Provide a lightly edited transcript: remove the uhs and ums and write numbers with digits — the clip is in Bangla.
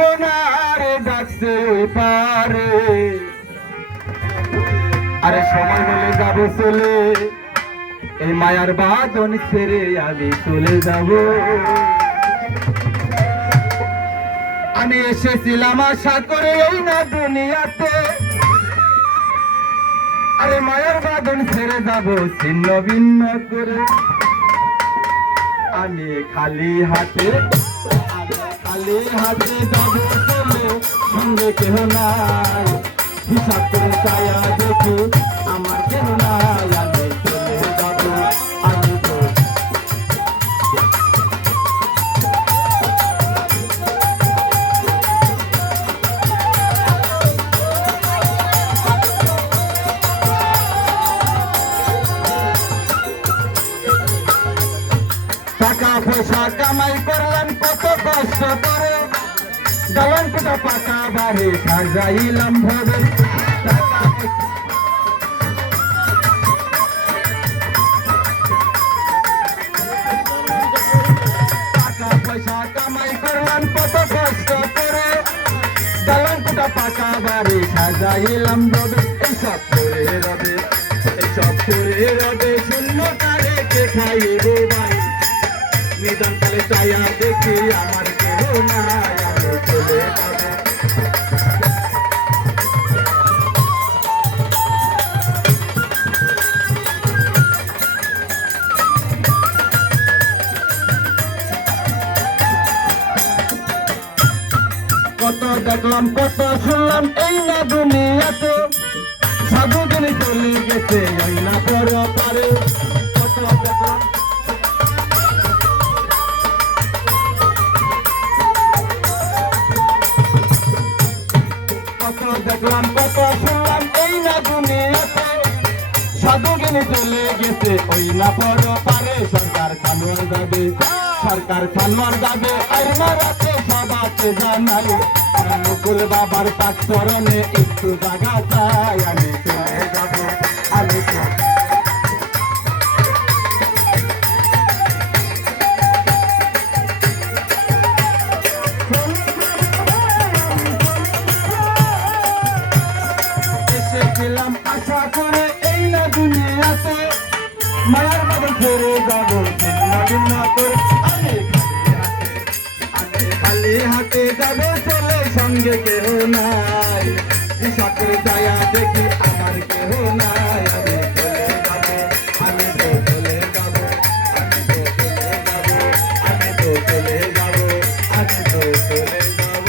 মোহনারে ডাকছে ওই পারে, আরে সময় হলে যাব চলে, এই মায়ার বাঁধন ছেড়ে আমি চলে যাব। আমি এসেছিলাম আশা করে এই না দুনিয়াতে, আরে মায়ার বাঁধন ছেড়ে যাব ছিন্ন ভিন্ন করে। আমি খালি হাতে যাব চলে, সঙ্গে কেহ নাই, হিসাব করে চায়া দেখি আমার কেহ নাই। আমি চলে যাব, আমি তো টাকা পয়সা কামাই করলাম কত কষ্ট করে, দালান কোটা পাকা বাড়ি সাজাইলাম ভাবে। টাকা পয়সা কামাই করলাম কত কষ্ট করে, দালান কোটা পাকা বাড়ি সাজাইলাম ভাবে। এইসব করে রবে, এইসব করে রবে, শূন্য কালে কে খাইবে ভাই, নিদান কালে চাইয়া দেখি আমার কেহ নাই। আমি চলে যাব, কত দেখলাম কত শুনলাম এই না দুনিয়াতে, সাধুজন চলে গেছে এই না পর পারে। কত দেখলাম দেখলাম কত শুনলাম এই না দুনিয়াতে, সাধুজন চলে গেছে ওই না পর পারে। সরকার সানোয়ার যাবে, সরকার সানোয়ার যাবে, আর মারাতে সবাকে জানাই, মুকুল বাবার পাক চরণে একটু জায়গা চাই। আমি চলে যাব, আমি এসেছিলাম আশা করে এই না দুনিয়াতে, মায়ার বাবা ছেড়ে যাব ছিন্ন ভিন্ন করে। আমি খালি হাতে যাব চলে, সঙ্গে কেহ নাই, হিসাব করে চায়া দেখি আমার কেহ নাই। আমি চলে যাব, আমি তো চলে যাব, আমি তো চলে যাব, আমি তো চলে যাব, আমি তো চলে যাব।